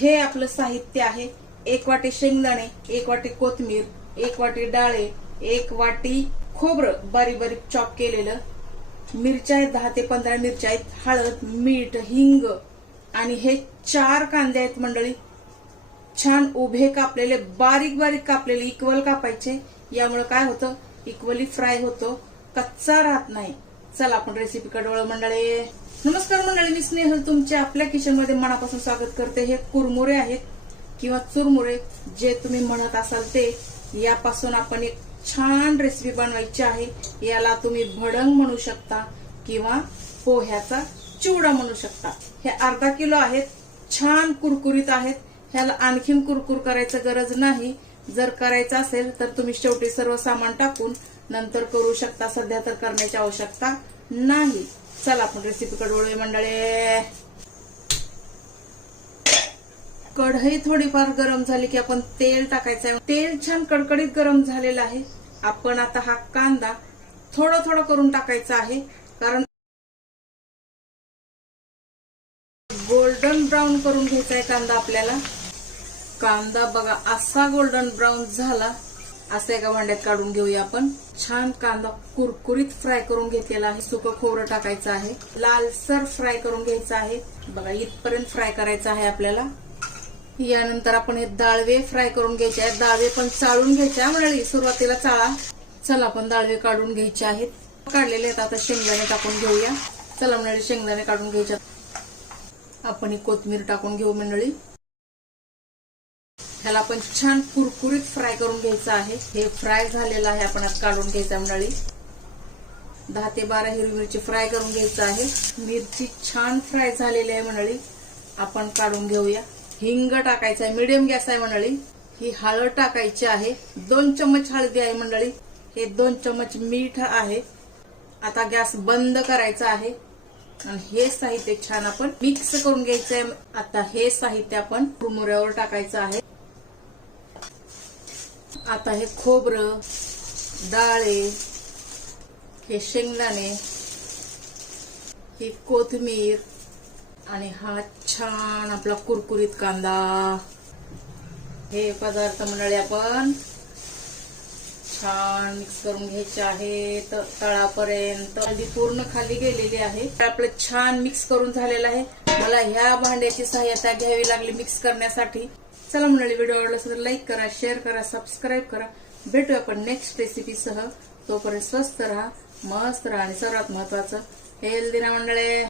हे आपलं साहित्य आहे. एक वाटी शेंगदाणे एक वाटी कोथमीर एक वाटी डाळे एक वाटी खोबरं बारीक बारीक चॉप केलेलं. मिरच्या आहेत दहा ते पंधरा मिरच्या आहेत हळद मीठ हिंग आणि हे चार कांदे आहेत मंडळी. छान उभे कापलेले बारीक बारीक कापलेले इक्वल कापायचे. यामुळे काय होतं? इक्वली फ्राय होतो. कच्चा राहत नाही. चला आपण रेसिपी कडवळ मंडळी. नमस्कार मंडळी मी स्नेहल. तुमच्या आपल्या किचनमध्ये मनापासून स्वागत करते. हे कुरमुरे आहेत किंवा चुरमुरे जे तुम्ही म्हणत असाल ते. यापासून आपण एक छान रेसिपी बनवायची आहे. याला तुम्ही भडंग म्हणू शकता किंवा पोह्याचा चिवडा म्हणू शकता. हे अर्धा किलो आहेत छान कुरकुरीत आहेत. ह्याला आणखीन कुरकुर करायचं गरज नाही. जर करायचं असेल तर तुम्ही शेवटी सर्व सामान टाकून नंतर करू शकता. सध्या तर करण्याची आवश्यकता नाही. चला आपण रेसिपी कडवळूया मंडळे. कढई थोडीफार गरम झाली की आपण तेल टाकायचं आहे तेल छान कडकडीत गरम झालेलं आहे. आपण आता हा कांदा थोडं थोडं करून टाकायचा आहे. कारण गोल्डन ब्राऊन करून घ्यायचा आहे कांदा आपल्याला. कांदा बघा असा गोल्डन ब्राऊन झाला. असं एका भांड्यात काढून घेऊया आपण. छान कांदा कुरकुरीत फ्राय करून घेतलेला आहे. सुकं खोबरं टाकायचं आहे. लालसर फ्राय करून घ्यायचं आहे. बघा इथपर्यंत फ्राय करायचं आहे आपल्याला. यानंतर आपण हे दाळवे फ्राय करून घ्यायचे आहेत. दाळवे पण चाळून घ्यायचे आहे मंडळी. सुरुवातीला चाळा. चला आपण दाळवे काढून घ्यायचे आहेत. काढलेले आहेत. आता शेंगदाणे टाकून घेऊया. चला मंडळी शेंगदाणे काढून घ्यायचे आपण ही कोथमीर टाकून घेऊ मंडळी. ह्याला आपण छान कुरकुरीत फ्राय करून घ्यायचं आहे. हे फ्राय झालेलं आहे आपण काढून घ्यायचं मंडळी दहा ते बारा हिरवी मिरची फ्राय करून घ्यायचं आहे. मिरची छान फ्राय झालेली आहे मंडळी आपण काढून घेऊया. हिंग टाकायचं आहे. मिडियम गॅस आहे मंडळी ही हळद टाकायची आहे. दोन चम्मच हळदी आहे मंडळी हे दोन चम्मच मीठ आहे. आता गॅस बंद करायचा आहे. आणि हे साहित्य छान आपण मिक्स करून घ्यायचं आहे. आता हे साहित्य आपण कुरमुऱ्यावर टाकायचं आहे. आता हे खोबरं डाळे हे शेंगदाणे ही कोथमीर आणि हा छान आपला कुरकुरीत कांदा. हे पदार्थ मंडळी आपण छान मिक्स करून घ्यायचे आहेत तळापर्यंत. हळदी पूर्ण खाली गेलेली आहे. आपलं छान मिक्स करून झालेलं आहे. मला ह्या भांड्याची सहाय्यता घ्यावी लागली मिक्स करण्यासाठी. चला मंडळी व्हिडिओ आवडला असेल लाईक करा शेअर करा सबस्क्राईब करा. भेटूया आपण नेक्स्ट रेसिपी सह. तोपर्यंत स्वस्त राहा मस्त राहा आणि सर्वात महत्वाचं हेल्दी ना मंडळे.